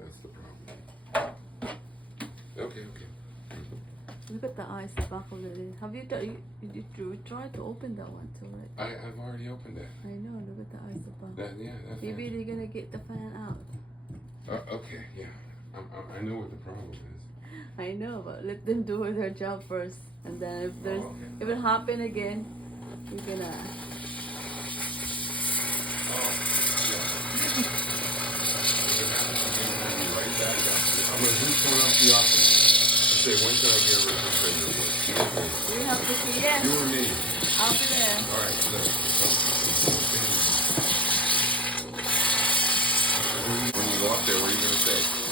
That's the problem. Okay. Look at the eyes, the back of the lid. Have you tried to open that one too, right? I've already opened that. I know, look at the eyes, the back. That's Maybe they're gonna get the fan out. Okay, yeah. I know what the problem is. I know, but let them do their job first. And then if there's Oh, okay. if it happen again, you're gonna Right back up. I'm gonna who's coming up to the office. I say, when can I get a refrigerator work? we have to see, yes. You or me? I'll be there. All right, look. When you go up there, what are you gonna say?